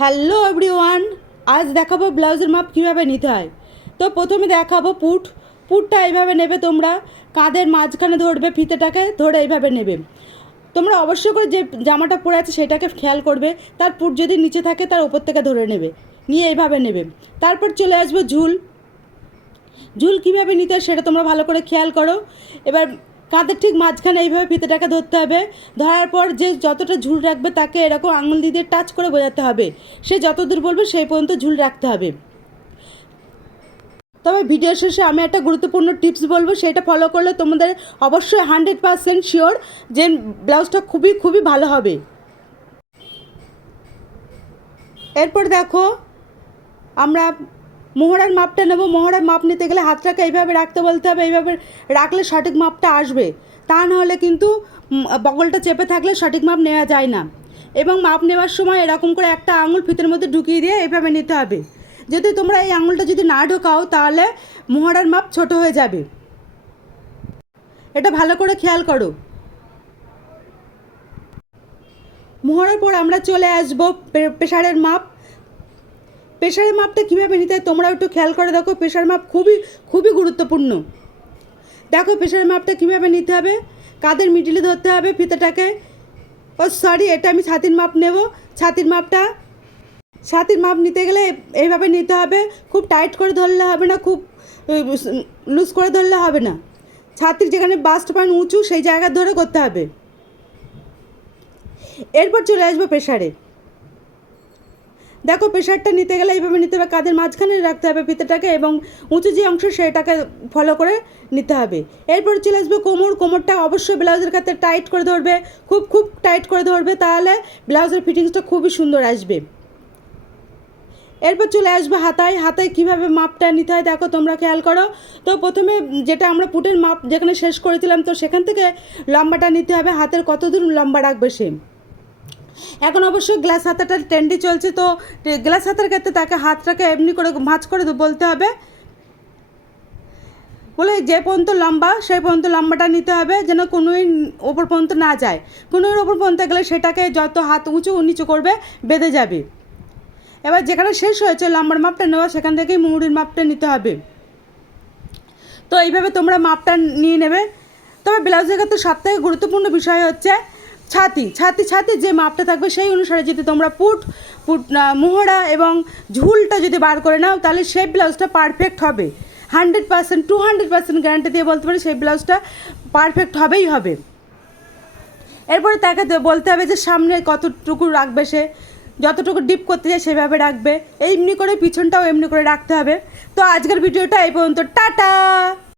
Hello everyone, আজ দেখাবো ব্লাউজের মাপ কীভাবে নিতে হয়। তো প্রথমে দেখাবো পুট। পুটটা এইভাবে নেবে তোমরা, কাঁধের মাঝখানে ধরবে ফিতেটাকে, ধরে এইভাবে নেবে। তোমরা অবশ্যই করে যে জামাটা পরে আছে সেটাকে খেয়াল করবে, তার পুট যদি নিচে থাকে তার ওপর থেকে ধরে নেবে, নিয়ে এইভাবে নেবে। তারপর চলে আসবে ঝুল। ঝুল কীভাবে নিতে হয় সেটা তোমরা ভালো করে খেয়াল করো। এবার কাঁধের ঠিক মাঝখানে এইভাবে ফিতেটাকে ধরতে হবে। ধরার পর যে যতটা ঝুল রাখবে তাকে এরকম আঙুল দিয়ে টাচ করে বোঝাতে হবে। সে যত দূর বলবে সেই পর্যন্ত ঝুল রাখতে হবে। তবে ভিডিও শেষে আমি একটা গুরুত্বপূর্ণ টিপস বলব, সেটা ফলো করলে তোমাদের অবশ্যই হান্ড্রেড পারসেন্ট শিওর যে ব্লাউজটা খুবই খুবই ভালো হবে। এরপর দেখো, আমরা মোহরার মাপটা নেব মোহরার মাপ নিতে গেলে হাতটাকে এইভাবে রাখতে বলতে হবে, এইভাবে রাখলে সঠিক মাপটা আসবে। তা নাহলে কিন্তু বগলটা চেপে থাকলে সঠিক মাপ নেওয়া যায় না। এবং মাপ নেওয়ার সময় এরকম করে একটা আঙুল ফিতের মধ্যে ঢুকিয়ে দিয়ে এইভাবে নিতে হবে। যদি তোমরা এই আঙুলটা যদি না ঢোকাও, তাহলে মোহরার মাপ ছোট হয়ে যাবে। এটা ভালো করে খেয়াল করো। মোহরার পর আমরা চলে আসব প্রেশারের মাপ। প্রেশারের মাপটা কীভাবে নিতে হয় তোমরা একটু খেয়াল করে দেখো প্রেশার মাপ খুবই খুবই গুরুত্বপূর্ণ। দেখো প্রেশারের মাপটা কীভাবে নিতে হবে, কাদের মিডিলে ধরতে হবে ফিতেটাকে। ও সরি এটা আমি ছাতির মাপ নেব। ছাতির মাপটা, ছাতির মাপ নিতে গেলে এইভাবে নিতে হবে, খুব টাইট করে ধরলে হবে না, খুব লুজ করে ধরলে হবে না। ছাতির যেখানে বাস্ট পয়েন্ট উঁচু, সেই জায়গা ধরে করতে হবে। এরপর চলে আসব প্রেশারে দেখো প্রেশারটা নিতে গেলে এইভাবে নিতে হবে, কাঁধের মাঝখানে রাখতে হবে ফিতেটাকে এবং উঁচু যে অংশ সেটাকে ফলো করে নিতে হবে। এরপর চলে আসবে কোমর, কোমরটা অবশ্যই ব্লাউজের কাছে টাইট করে ধরবে, খুব খুব টাইট করে ধরবে, তাহলে ব্লাউজের ফিটিংসটা খুবই সুন্দর আসবে। এরপর চলে আসবে হাতায় হাতায় কীভাবে মাপটা নিতে হয় দেখো, তোমরা খেয়াল করো। তো প্রথমে যেটা আমরা পুটের মাপ যেখানে শেষ করেছিলাম, তো সেখান থেকে লম্বাটা নিতে হবে, হাতের কত দূর লম্বা রাখবে সে। এখন অবশ্য গ্লাস হাতাটা ট্রেন্ডি চলছে, তো গ্লাস হাতার ক্ষেত্রে তাকে হাতটাকে এমনি করে ভাঁজ করে বলতে হবে। বলে যে পর্যন্ত লম্বা, সেই পর্যন্ত লম্বাটা নিতে হবে, যেন কোনোই ওপর পর্যন্ত না যায়। কোনোর ওপর পর্যন্ত গেলে সেটাকে যত হাত উঁচু নিচু করবে, বেঁধে যাবে। এবার যেখানে শেষ হয়েছে, লম্বার মাপটা নেওয়া, সেখান থেকেই মুহুরির মাপটা নিতে হবে। তো এইভাবে তোমরা মাপটা নিয়ে নেবে। তবে ব্লাউজের ক্ষেত্রে সবথেকে গুরুত্বপূর্ণ বিষয় হচ্ছে ছাতি ছাতি ছাতি যে মাপটা থাকবে সেই অনুসারে যদি তোমরা পুট পুট মোহরা এবং ঝুলটা যদি বার করে নাও, তাহলে সেই ব্লাউজটা পারফেক্ট হবে। Hundred percent to hundred percent guarantee দিয়ে বলতে পারি সেই ব্লাউজটা পারফেক্ট হবেই হবে। এরপরে তাকে বলতে হবে যে সামনে কতটুকু রাখবে সে, যতটুকু ডিপ করতে যায় সেভাবে রাখবে। এমনি করে পিছনটাও এমনি করে রাখতে হবে। তো আজকের ভিডিওটা এই পর্যন্ত, টাটা!